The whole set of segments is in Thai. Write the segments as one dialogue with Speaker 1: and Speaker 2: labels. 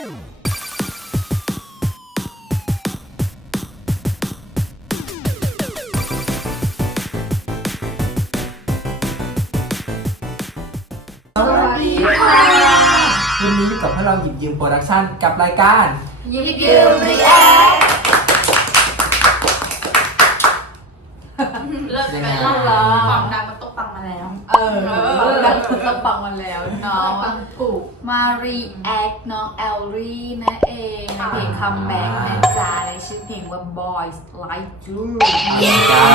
Speaker 1: สวัสดีค่ะ วันนี้อยู่กับพวกเราหยิบยืมโปรดักชั่นกับรายการ
Speaker 2: ยิบยืมรีแอคเลิกไปแล้วเหรอ ความดังมันต้องปังมาแล้ว
Speaker 3: เออแล้วต้องฟังมันแล้วเนาะ
Speaker 2: ปังถูก
Speaker 3: มารีแอคน้องแอลลี่นั่นเองในเพลงคัมแบ็กนะจ๊ะในชื่อเพลงว่า Boys Like You
Speaker 1: จ้า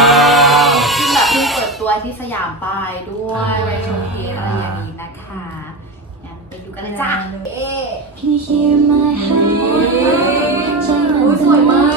Speaker 3: ซึ่งแบบเพิ่งเปิดตัวที่สยามปลายด้วยไปโชว์เคสอะไรอย่างนี้นะคะงั้นไปดูกันเลยจ้ะ
Speaker 4: Can you hear my heart? ใจมัน
Speaker 2: อุ๊ยสวยมาก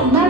Speaker 4: My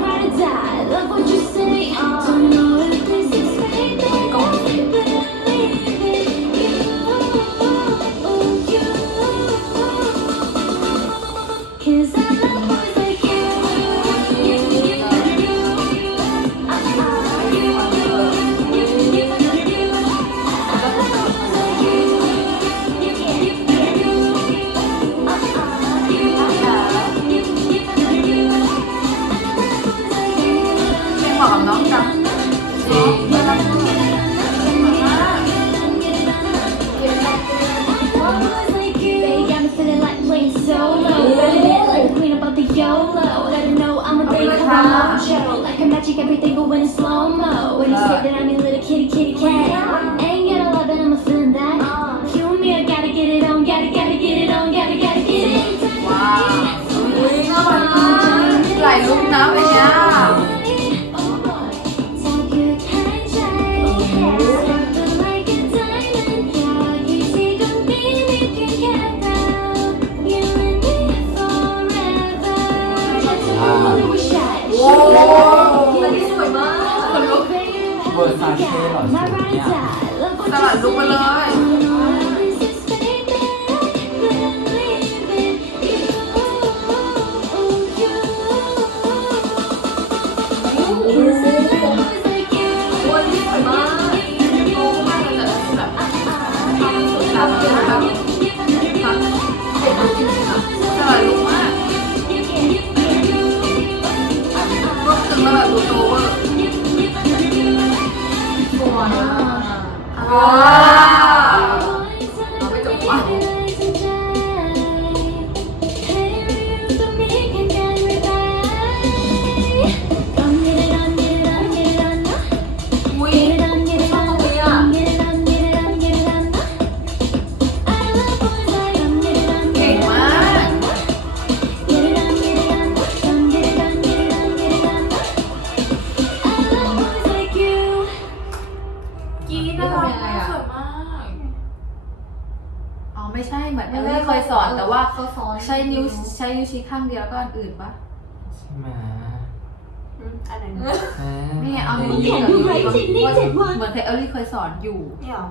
Speaker 1: ช้นิ้
Speaker 2: ว
Speaker 3: ชี้
Speaker 2: ข้า
Speaker 3: งเดียวแล้วก็อันอื่นปะ
Speaker 1: ใช่ไหม
Speaker 2: อะไร
Speaker 1: เอ๊ะ
Speaker 3: นี่ไงเอา
Speaker 1: ได้
Speaker 3: นิ้ว
Speaker 1: ยิ
Speaker 3: นี้
Speaker 1: น
Speaker 3: กับนิ้วนี้เหมือนที่เอลลี่เคยสอนอยู่
Speaker 2: นี่หรอ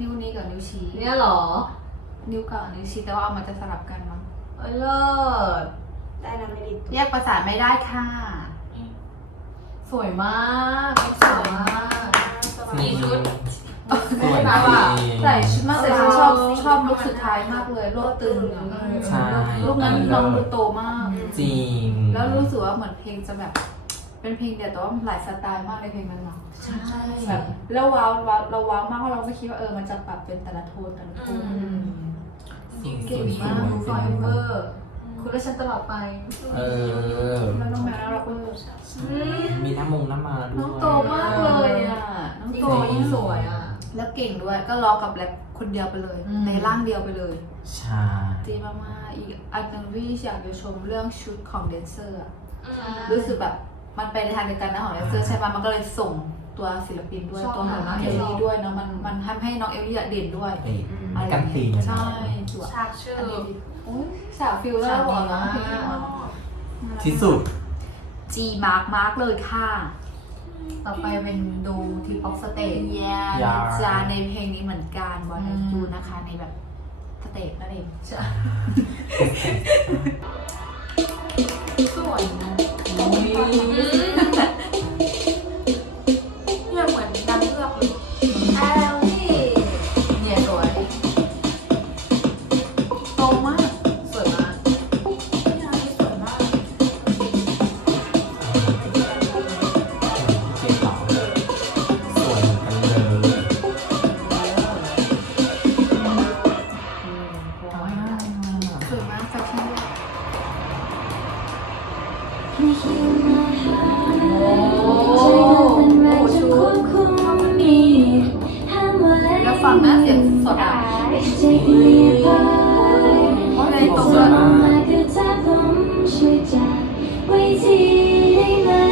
Speaker 3: นิ้วนี้กับนิ้วชี้
Speaker 2: เนี่ยหรอ
Speaker 3: นิ้วกลางนิ้วชี้แต่ว่าเอามันจะสลับกันมั้ง
Speaker 2: เออเลิศได้นะไม่ดี
Speaker 3: แยกประสานไม่ได้ค่ะ
Speaker 2: สวยมากสวยมาก
Speaker 1: กี่ชุด
Speaker 2: ม
Speaker 1: สวย
Speaker 2: น่ารัก
Speaker 1: จริง
Speaker 3: ใส่ชุดมากแต่ฉันชอบชอบลุคสุดท้ายมากเลยรวบตึงอะ
Speaker 1: ใช่
Speaker 3: ลุคนั้นน้องดูโตมาก
Speaker 1: จริง
Speaker 3: แล้วรู้สึกว่าเหมือนเพลงจะแบบ เป็นเพลงเดียวแต่ว่าหลายสไตล์มากในเพลงนั้นเนาะ
Speaker 2: ใช่
Speaker 3: แบบแล้วว้าวว้าวเราว้าวมากเพราะเราไม่คิดว่าเออมันจะปรับเป็นแต่ละโทนแต่ละโทน
Speaker 2: เก่งมากฟอร์เวอร์คุณและฉันตลอดไป
Speaker 1: เออ
Speaker 3: แล้วน้องแมวน่ารักเวอร์
Speaker 1: มีน้ำมงน้ำมาด้วย
Speaker 3: น้องโตมากเลยอะ เก่งด้วย ก็ร้องกับแรปคนเดียวไปเลย
Speaker 2: อืม
Speaker 3: ในร่างเดียวไปเลย
Speaker 1: ใช่
Speaker 3: ดีมากๆอีกอันหนึ่งที่อยากจะชมเรื่องชุดของแดนเซอร์อะรู้สึกแบบมันไปในทางเดียวกันนะของแดนเซอร์ใช่ปะมันก็เลยส่งตัวศิลปินด้วย
Speaker 2: ชอบ
Speaker 3: ตัวของน้อง
Speaker 2: นะ
Speaker 3: เอล
Speaker 2: ช
Speaker 3: ลี่
Speaker 2: อบ
Speaker 3: ด้วยเนาะมันมันทำให้น้องเอลลี่อะเด่นด้วย
Speaker 1: เอ้ย
Speaker 3: อะไร
Speaker 1: กันตีน
Speaker 3: เงี้ย
Speaker 1: อะ
Speaker 3: ใช่
Speaker 1: เนาะ
Speaker 3: สวย
Speaker 2: ฉากชื่อ
Speaker 3: อันนี้ดีโอ้ยสาวฟิลน่ารักเนาะเพลงนี้เนาะ
Speaker 1: ที่สุด
Speaker 3: จีมาร์กมาร์กเลยค่ะ
Speaker 2: ต่อไปเป็นดูทีป๊อปสเตจ
Speaker 3: เย้
Speaker 1: ยา
Speaker 3: จาในเพลงนี้เหมือนกันบอยแอนด์
Speaker 2: อืม
Speaker 3: จูนะคะในแบบสเตจนั่นเอง
Speaker 2: สวยนะ แร
Speaker 4: งจะควบคุมมีห้ามไว้
Speaker 3: แล้วฟังนะเสียงสดอะ
Speaker 4: It's taking me apart
Speaker 3: เพราะในตรง
Speaker 4: ส
Speaker 3: ด้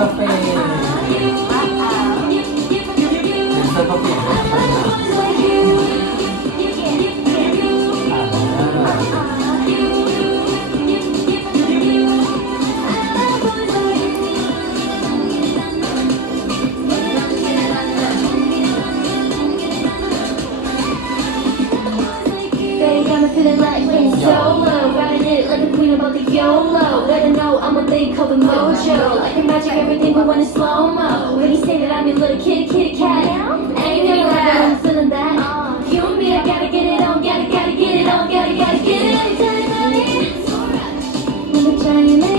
Speaker 1: cà phê.
Speaker 4: Sơn có biển Feeling like thinking about the YOLO. Let her know I'm a thing called the mojo. Like a magic, everything but when it's slow mo. When you say that I'm your little kitty, kitty cat. Ain't no that. I'm feeling that. Uh. You and me, I gotta get it on, gotta, gotta get it on, gotta, gotta get it on. Let me try and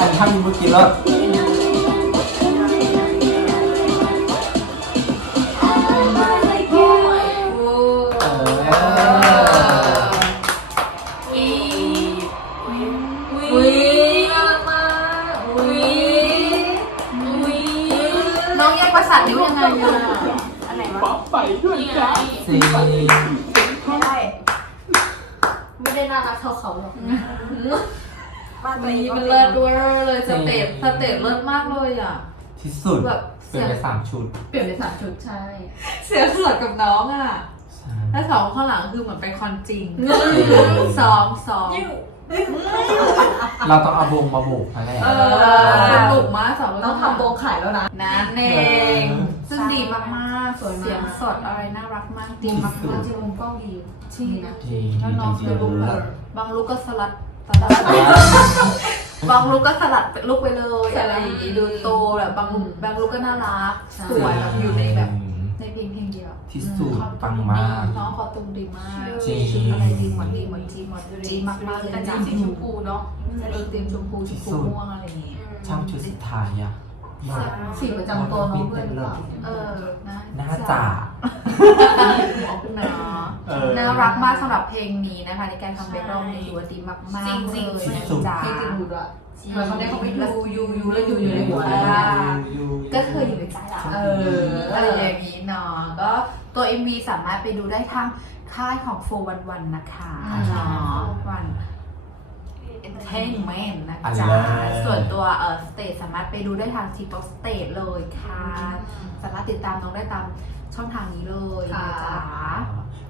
Speaker 4: อัน
Speaker 2: ท่
Speaker 1: มีเมื่อกี้แล้ว
Speaker 3: โอ้
Speaker 1: เออ
Speaker 2: อีอุ้ย
Speaker 3: อุ้ย
Speaker 2: น่ารักมากอุ้ยอุ้ย
Speaker 3: น้องแยกประสาทนิ้วยังไงอะ
Speaker 2: อันไหนวะไปด้วยกัน
Speaker 1: สิ
Speaker 2: ไม่ได้ไม่ได้น่ารักเท่าเขาหรอก บ้าน
Speaker 3: วัน
Speaker 2: นี้
Speaker 3: นี้
Speaker 2: มั
Speaker 3: มันน
Speaker 2: เลิ
Speaker 3: เลิ
Speaker 2: ศ
Speaker 3: ศด้วยเลยสเต็ปสเต็ปเลิศมากเลยอะ
Speaker 1: ที่สุด
Speaker 3: แบบ
Speaker 1: เป็นไปสามชุด
Speaker 2: เปลี่ยนเป็นสามชุดใช่
Speaker 3: เสียสดกับน้องอะ
Speaker 1: ใช่
Speaker 3: แล้วสองข้างหลังคือเหมือนเป็นคอนจริงซ้อมซ้อม
Speaker 1: เราต้องเอาวงมาโบกนั่นแหละ
Speaker 3: เออสนุกมากสอง
Speaker 2: ต้องทำโบขายแล้วนะ
Speaker 3: นั่นเองซึ่งดีมากๆ
Speaker 2: สวยมาก
Speaker 3: เสียงสดอะไรน่ารักมากดีมาก
Speaker 2: จริงมุมกล้องดี
Speaker 3: ๆจริงนะ
Speaker 1: จริง
Speaker 3: แล้วน้อง
Speaker 1: จริ
Speaker 3: จะ
Speaker 1: ง
Speaker 3: ลุก
Speaker 1: ๆ
Speaker 3: แบบบางลุกก็สลัดสลัด บางลุกก็สลัดลุกไปเลยอะไรอย่างงี้ดูโตแบบบางบางลุกก็น่ารักสวยแบบอยู่ในแบบในเพลงเพลงเดียว
Speaker 1: ที่สุดปังมาก
Speaker 3: น้องคอตุงดีมาก
Speaker 1: จริง
Speaker 3: ชุดอะไรดีหมดดีหมดดีหมดดีมากมากๆเลย
Speaker 2: แต่
Speaker 3: จ้ะ
Speaker 2: จริงๆชมพูเนาะ
Speaker 3: เออเตรียมชมพูช
Speaker 1: ที่
Speaker 3: ม
Speaker 1: สุ
Speaker 3: พู
Speaker 1: ด
Speaker 3: ม่วงอะไรอย่างงี้
Speaker 1: ช่างชุดสุดท้ายอะ
Speaker 2: สีประจำตัวน้องด้วยหรือเปล่า
Speaker 3: เออนะ
Speaker 1: น่า จะ
Speaker 3: เนาะ
Speaker 1: เออ
Speaker 3: น่ารักมากสำหรับเพลงนี้นะคะ ในการทำแบ็คกราวด์นี้ถือว่าดีมากๆ
Speaker 2: จริงๆ
Speaker 3: เลย
Speaker 1: ที่
Speaker 3: นะ
Speaker 1: สุด
Speaker 3: จ๊ะ
Speaker 2: จริงๆดูด้วยเหมือนเขาได้เขาไม่ดูยูยูแล้วยูอยู่ในหัว
Speaker 3: อ่า
Speaker 2: เลย
Speaker 3: ก็เคยอยู่ในใจเรา
Speaker 2: เอออ
Speaker 3: อะไรอย่างนี้เนาะก็ตัว MV สามารถไปดูได้ทางค่ายของ411นะคะ
Speaker 2: อืม
Speaker 3: เนาะวัน Entertainment นะ
Speaker 1: อัน
Speaker 3: จ๊ะ
Speaker 1: เลิศ
Speaker 3: ส่วนตัวเออสเตจสามารถไปดูได้ทางทีโ o สเตจเลยค่ะ สามารถติดตามน้องได้ตาม ช่องทางนี้เลยนะจ๊ะ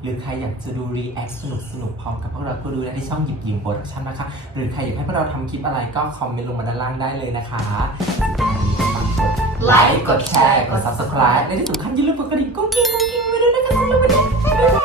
Speaker 1: หรือใครอยากจะดูรีแอคสนุกสนุกๆพร้อมกับพวกเราก็ดูได้ที่ช่องหยิบยิมโปรดักชั่นนะคะ หรือใครอยากให้พวกเราทำคลิปอะไรก็คอมเมนต์ลงมาด้านล่างได้เลยนะคะฝากกดไลค์กดแชร์กด subscribe และที่สำคัญอย่าลืมกดกระดิ่งกุ้งกิ้งกุ้งกิ้งไว้ด้วยนะคะสำหรับวันนี้